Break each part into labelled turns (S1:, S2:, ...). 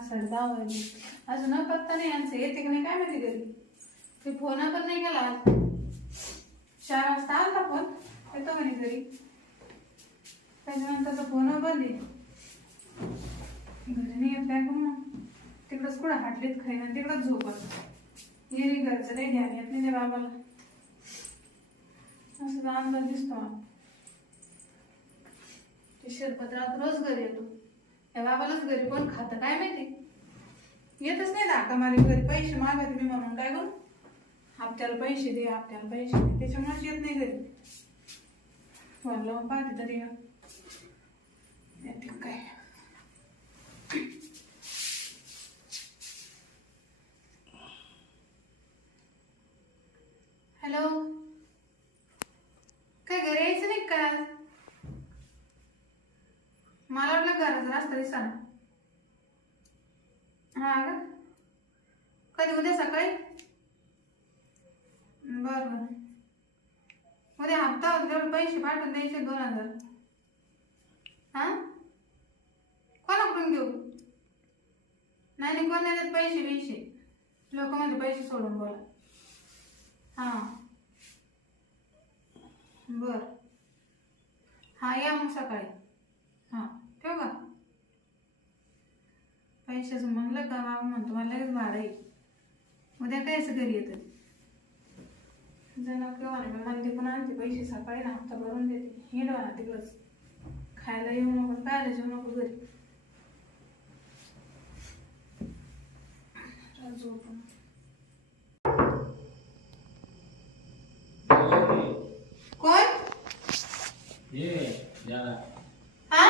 S1: साडे दहा वाजले अजून पत्ता नाही यांचं येते की नाही? काय माहिती घरी? ते फोन पण नाही केला. चार वाजता आला फोन येतो म्हणे घरी. त्याच्यानंतर फोन बंद घरी नाही येत काय करू मग तिकडंच कुठं हाटलीत खाईना तिकडंच झोपत येरी घरचं नाही ध्यान येत नाही त्या बाबाला. असं अंदाज दिसतो मला ते शिरपतराव रोज घरी येतो. त्या बाबालाच घरी कोण खातं? काय माहिती? येतच नाही ना मारे घरी पैसे मागत मी म्हणून काय करू? हप्त्याला पैसे दे हप्त्याला पैसे दे. त्याच्यामुळेच येत नाही घरी. फोन लावून पाहते तरी येते काय? हॅलो? काय घरी यायचं नाही का? मला वाटलं घराचा रस्ता दिसा हा का कधी उद्या सकाळी बर बर उद्या हप्ता होता तेवढे पैसे पाठवून द्यायचे दोन हजार. हा? कोणाकडून घेऊ? नाही नाही कोण देतात पैसे बिशे? लोक म्हणजे पैसे सोडून बोला. हा. बर. हा या मग सकाळी. हा ठेवू का? पैशाचं म्हणलं का बाबा म्हणतो मला लगेच भाडं येईल उद्या काय घरी येतं जण किंवा नाही म्हणते पण आणते पैसे सकाळी ना हप्ता भरून देते हिंडवा ना तिकडंच खायला येऊ नको खायला जेऊ नको घरी झोपून. कोण
S2: ये जाना
S1: हा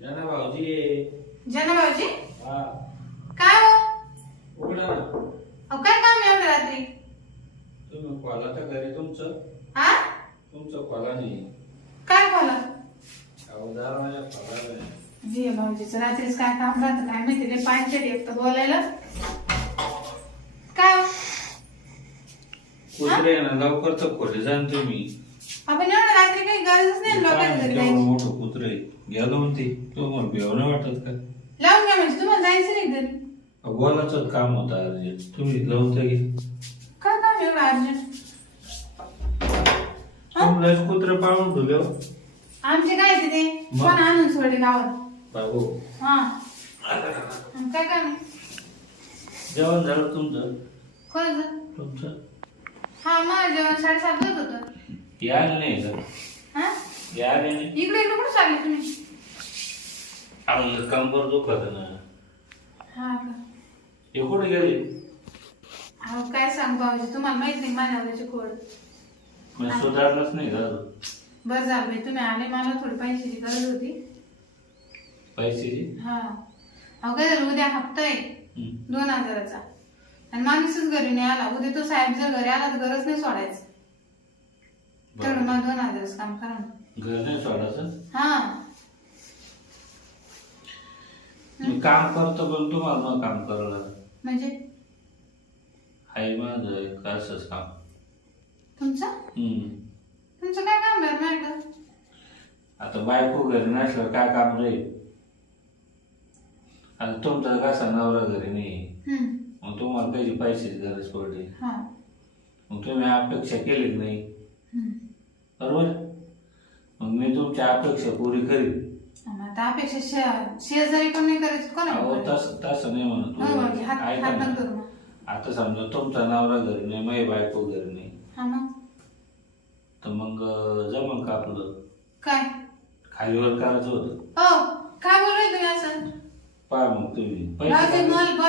S2: जाना भाऊजी ये
S1: जना भाऊजी
S2: हा
S1: काय हो
S2: उघडा ना
S1: अहो काय काम आहे एवढं रात्री
S2: तुम्ही खोला तर घरी तुमचं
S1: हा
S2: तुमचं खोला नाही.
S1: काय बोला
S2: अहो दरवाजा खोला नाही
S1: जी भाऊजीचं रात्रीच काय काम राहतं काय माहिती लय पाहिजे एकटं बोलायला. काय हो?
S2: कुत्रे आहे ना लवकर तर खोले जा ना तुम्ही.
S1: आपण एवढं रात्री काही गरजच नाही घरी
S2: केवढं
S1: जायची.
S2: मोठं कुत्रे गेलो म्हणते तुम्हाला भेव नाही वाटत का?
S1: लावून घ्या म्हणजे तुम्हाला जायचं नाही घरी.
S2: बोलाच काम होतं अर्जंट. तुम्ही लावून तर घे
S1: काय काम एवढं अर्जंट?
S2: तुम्हाला कुत्रे पाळून ठेवले हो.
S1: आमचे काय आहे ते
S2: मग?
S1: कोण आणून सोडले गावात?
S2: बाबू
S1: हा. आणि काय काम आहे?
S2: जेवण झालं तुमचं?
S1: कोणाचं?
S2: तुमचं?
S1: हा मग जेवण साडेसात होत. होतं
S2: यायला नाही का?
S1: हा?
S2: यायला नाही?
S1: इकडे इकडे कुठं चालले तुम्ही?
S2: आम्हाला कंबर दुखत ना.
S1: हा का?
S2: हे कुठे गेले?
S1: अहो काय सांग भाऊजी तुम्हाला माहीत नाही मानवल्याचे खोड.
S2: म्हणजे सुधारलंच नाही का
S1: बरं झालं बाई तुम्ही आले मला थोडी पैशाची गरज होती.
S2: पैशाची?
S1: हा. अहो काय झालं उद्या हप्ता आहे
S2: हम्म.
S1: दोन हजाराचा. आणि माणूसच घरी नाही आला. उद्या तो साहेब जर घरी आला तर गरज नाही सोडायचं. तेवढं
S2: बरं.
S1: मला दोन हजारच काम करा ना.
S2: घर नाही सोडायचं?
S1: हा.
S2: मी काम करतो पण तुम्हाला न काम करायला
S1: म्हणजे?
S2: आहे माझं एक असंच काम?
S1: तुमचं? काय काम आहे मॅडम?
S2: आता बायको घरी नसल्यावर काय काम राहील आता तुमचा कसा नवरा घरी नाही? मग तुम्हाला त्याची पैशाची गरज पडली?
S1: हा.
S2: मग तुम्ही अपेक्षा केली की नाही? बरोबर? मग मी तुमची अपेक्षा पुरी करीन.
S1: आता अपेक्षा शे- शेजारी पण नाही करायचं कोणा
S2: अहो तसं तसं नाही म्हणत
S1: हो,
S2: तुम्ही.
S1: हात
S2: ऐका
S1: हात
S2: ना.
S1: नका करू मग.
S2: आता समजा तुमचा नवरा घरी नाही माझी बायको घरी नाही.
S1: हा मग?
S2: तर मग अं, जमन का आपलं
S1: काय?
S2: खालीवर करायचं होतं.
S1: हो काय बोलू तुम्ही असं?
S2: पहा मग तुम्ही.
S1: राहू दे,
S2: पैसे
S1: मॉल नीट.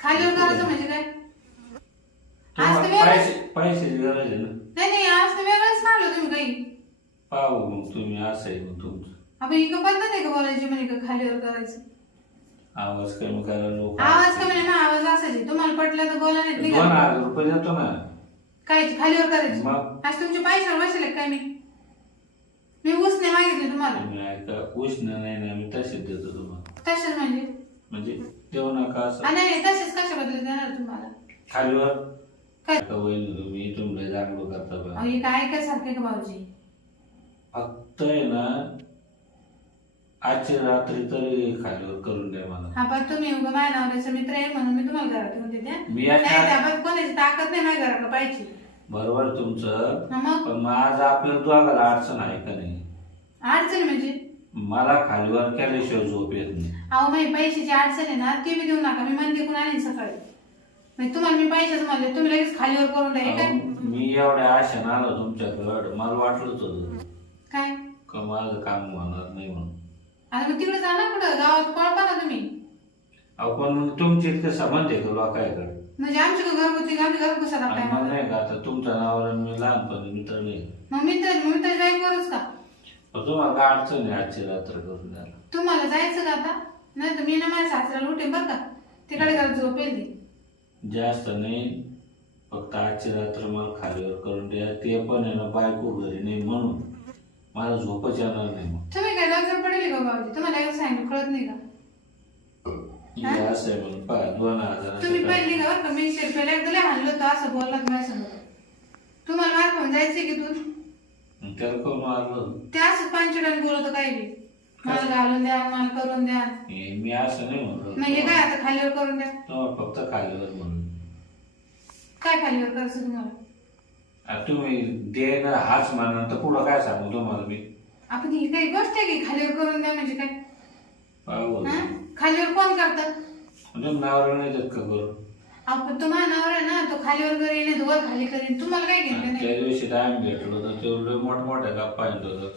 S1: खालीवर करायचं म्हणजे काय? आज
S2: तुम्हाला पैसे पैशाची गरज आहे ना?
S1: नाही नाही आज तर वेगळंच मारलं तुम्ही काही.
S2: पाहू मग तुम्ही असं आहे मग तुमचं.
S1: आपण इकडं पद्धत आहे का बोलायची म्हणे का खालीवर करायचं?
S2: आवाज कमी करा लोक
S1: आवाज कमी नाही ना आवाज असायची. तुम्हाला पटलं तर बोला नाही
S2: दोन
S1: निघा.
S2: हजार रुपये देतो ना.
S1: काय खालीवर करायची.
S2: मग?
S1: आज तुमचे पैशावर बसले काय मी? मी उसने मागितले तुम्हाला.
S2: तुम्ही ऐका उष्ण नाही ना मी तसेच देतो तुम्हाला.
S1: तसेच म्हणजे?
S2: म्हणजे देऊ नका असं.
S1: नाही नाही तसेच कशा बदले देणार तुम्हाला?
S2: खालीवर?
S1: काय?
S2: का होईल तुम्ही? तुमच्या चांगलं करता बा
S1: अहो, हे काय काय सारखे का भाऊजी?
S2: फक्त आहे ना आजची रात्री तरी खालीवर करून द्या मला.
S1: हा पण तुम्ही उगा माझ्या नवऱ्याचा मित्र आहे म्हणून मी तुम्हाला घरात येऊन देते.
S2: मी
S1: नाही
S2: आता
S1: कोणाची ताकद नाही माझ्या घराकडे पाहिजे.
S2: बरोबर तुमचं.
S1: हा मग?
S2: पण मग आज आपल्या दोघाला अडचण आहे का नाही?
S1: अडचण म्हणजे?
S2: मला खालीवर केल्याशिवाय झोप येत नाही.
S1: अहो माझी पैशाची अडचण आहे ना ती बी देऊ नका. मी मंदी कोण आणीन सकाळी. म्हणजे तुम्हाला मी पैशाच म्हणले तुम्ही लगेच खालीवर करून द्या काय
S2: अहो, मी एवढ्या आशेनं आलो तुमच्याकडे. मला वाटलंच होतं.
S1: काय?
S2: का माझं काम होणार नाही म्हणून.
S1: आता मग तिकडे जा ना कुठं? गावात पळपा ना तुम्ही.
S2: अहो, पण मग तुमची इतके संबंध आहे का लोकांकडे? म्हणजे
S1: आमच्या घरगुती? आमच्या घरात कसा
S2: आणि मग
S1: काय
S2: नाही का? आता तुमच्या नावावर मी लहानपणी मित्र नाही
S1: मग मी तर मी तर ड्राईव्ह का?
S2: पण तुम्हाला काय अडचण आहे आजची रात्र करून द्यायला?
S1: तुम्हाला जायचं का आता? नाही तर मी ना माझ्या सासऱ्याला उठे बरं का? तिकडे घरात झोपेल ती
S2: जास्त नाही. फक्त आजची रात्र मला खालीवर करून द्या. ते पण आहे ना बायको घरी नाही म्हणून. मला झोपच येणार नाही मग.
S1: तुम्ही काय पडेल का तुम्हाला एक सांगितलं कळत नाही का
S2: हे. असं आहे म्हणून पहा दोन हजार
S1: तुम्ही पहिली का बरं का? मी शिरपेला एकदा लय हाणलं होतं असं बोलला माझ्या संग तुम्हाला मार पण जायचंय की तू?
S2: त्याला कोण मारलं?
S1: ते असं पांचड्याने बोलतो काही बी. मला घालून द्या मला करून द्या.
S2: हे मी असं नाही
S1: मग हे
S2: म्हणलं
S1: काय आता खालीवर करून द्या?
S2: फक्त खालीवर म्हणून.
S1: काय खालीवर करायचं तुम्हाला?
S2: आता तुम्ही दे ना हाच माना तर पुढं काय सांगू तुम्हाला मी?
S1: आपण ही काही गोष्ट आहे की खालीवर करून द्या म्हणजे काय? हा? खालीवर कोण करतात
S2: म्हणजे नावर नाही देत का करू
S1: आपण तुम्हाला नवरा आहे ना तो खालीवर करेन वर खाली करेन. तुम्हाला काय घेतलं नाही
S2: त्या दिवशी तर आम्ही भेटलो होतो तेवढे मोठमोठ्या गप्पा येत होतं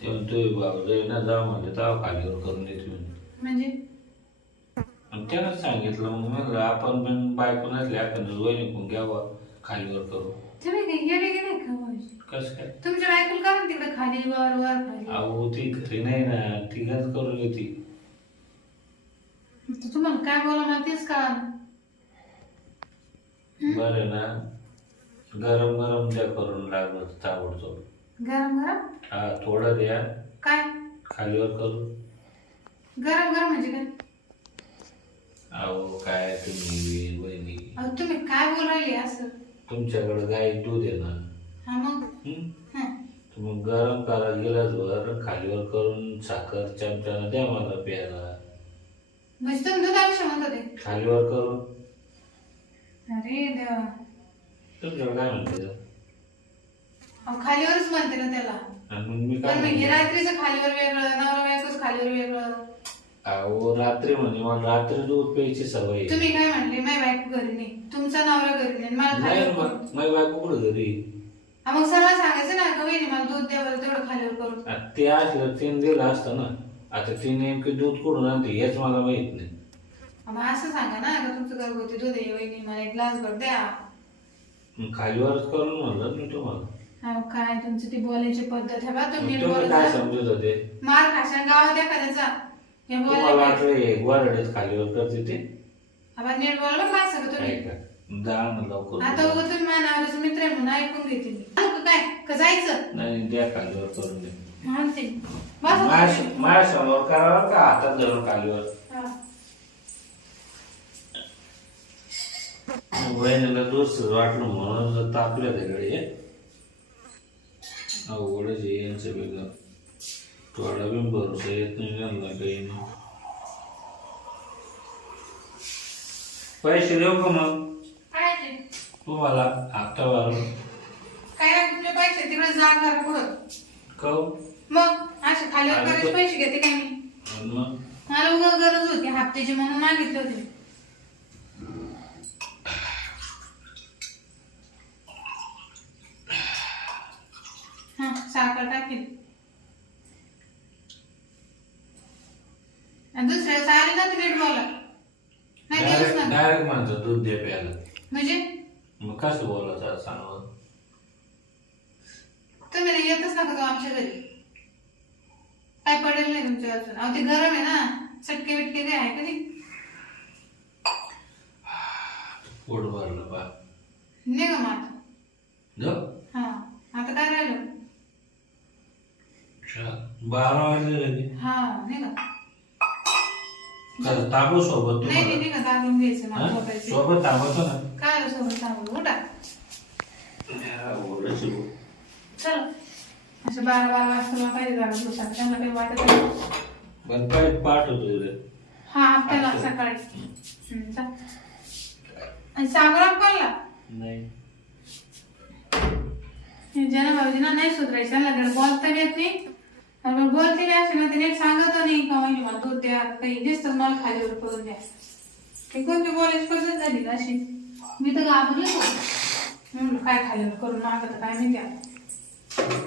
S2: ते म्हणतो बाबा जाई ना जाऊ म्हणजे तेव्हा खालीवर करून देते म्हणे
S1: म्हणजे?
S2: आणि सांगितलं मग म्हणलं आपण पण बायको नसली आपण वहिनी पण घ्यावं खालीवर करू
S1: तुम्ही काही गेले की
S2: कसं काय?
S1: तुमच्या बायकोला करा ना तिकडे खाली वर वर खाली.
S2: अहो ती घरी नाही ना. ती गंज करून
S1: तर तुम्हाला काय बोला मला तेच कळा
S2: बरं ना. गरम गरम द्या करून लागलं ताबडतोब.
S1: गरम गरम?
S2: हा थोडं द्या.
S1: काय?
S2: खालीवर करू
S1: गरम गरम म्हणजे काय?
S2: अहो काय तुम्ही
S1: अहो तुम्ही काय बोल राहिले असं?
S2: तुमच्याकडे गाय दूध आहे ना.
S1: हा मग?
S2: हं?
S1: हं.
S2: तर मग गरम करा गिलासभर खालीवर करून साखर चमच्यानं द्या मला प्यायला.
S1: म्हणजे तुम्ही दूध आयुष्य म्हणत होते
S2: खालीवर करून.
S1: अरे देवा.
S2: तुमच्याकडे काय म्हणते?
S1: अहो खालीवरच म्हणते ना त्याला.
S2: आणि मग मी
S1: पण
S2: काय
S1: मग हे
S2: म्हणते?
S1: रात्रीचं खालीवर वेगळं नवरा बायकोच खालीवर वेगळं.
S2: अहो रात्री म्हणजे मला रात्री दूध प्यायची सवय आहे.
S1: तुम्ही काय म्हणले? माझी बायको घरी नाही. तुमचा नवरा घरी नाही मला
S2: नाही मग माझी बायको कुठं घरी?
S1: मग सरळ सांगायचं ना का वहिनी मला दूध द्या बरं तेवढं खालीवर करून
S2: ते असलं तिने दिलं असतं ना आता ती नेमकी दूध कुठून आणते हेच मला माहीत नाही.
S1: मग असं सांगा ना का तुमचं घरगुती दूध आहे वहिनी मला एक ग्लास भर द्या.
S2: मग खालीवरच करून म्हणलं मी तुम्हाला.
S1: हा काय तुमची ती बोलायची पद्धत आहे बा तुम्ही
S2: मग
S1: नीट
S2: तुम्ही
S1: बोलत
S2: काय
S1: जा.
S2: समजत होते?
S1: मार खाशान गावात द्या का त्याचा हे
S2: तुम्हाला
S1: बोलायला
S2: वाटलं हे गोरडेच खालीवर करते ते?
S1: आपण नीट बोला काय सगळं तुम्ही.
S2: काय का जा ना लवकर.
S1: आता उगा तुम्ही माझ्या नवऱ्याचा मित्र आहे म्हणून ऐकून घेते मी आणू का काय? का जायचं?
S2: नाही द्या खालीवर करून दे.
S1: म्हणते. बस.
S2: माझ्या माझ्यासमोर करावं का हातात धरून खालीवर. वहिनीला दूध वाटलं म्हणून तापल्या तिकडे अवघडच आहे यांचं वेगळं. थोडा बी भरोसा येत नाही त्यांना काही नाही. पैसे देऊ का मग? तुम्हाला हप्ताभर
S1: काय नाही, पैसे? तिकडे जा घर पुढं.
S2: काऊ
S1: मग असे करायचे
S2: तो-
S1: पैसे घेते काय मी?
S2: आणि मग?
S1: मला उगा गरज होती हप्त्याची म्हणून मागितले होते. हा साखर टाकेल आणि दुसऱ्या आले ना बोला नाही देऊच
S2: डायरेक्ट
S1: ना
S2: डायरेक्ट म्हणतो दूध दे प्यायला.
S1: म्हणजे?
S2: कसं बोलायचं सांग
S1: तुम्ही नाही येतच नका तो आमच्या घरी. काय पडेल नाही तुमच्या अजून. अहो ते गरम आहे ना. चटके बिटके काय आहे का नाही?
S2: पोट भरलं बा.
S1: निघा मग आता.
S2: जाऊ
S1: हा. आता काय राहिलं.
S2: बारा वाजले लगे
S1: हा निघा.
S2: चल ताबू सोबत
S1: नाही नाही
S2: तुम्हाला.
S1: निघा घ्यायचं मला
S2: हा?
S1: झोपायचं
S2: सोबत थांबवतो ना
S1: आलं सोबत सांगू उठा. चल. असं बारा बारा वाजता मला पाहिजे झालं दिवसात त्यांना काही वाटत नाही.
S2: काय उद्या.
S1: हा
S2: अच्छा.
S1: सकाळी. हम्म, चा- आणि सांगरा कोणला?
S2: नाही.
S1: ज्याला भाऊजीना नाही सुधारायचं. येत नाही. आणि मग बोलते बी असे ना ते नीट सांगत नाही. का म्हणजे मला दूध द्या काही दिसतं मला खालीवर करून द्या. ते कोणती बोलायची पद्धत झाली का अशी? मी तर घाबरले म्हणून काय खालीवर करून मागत काय नाही द्या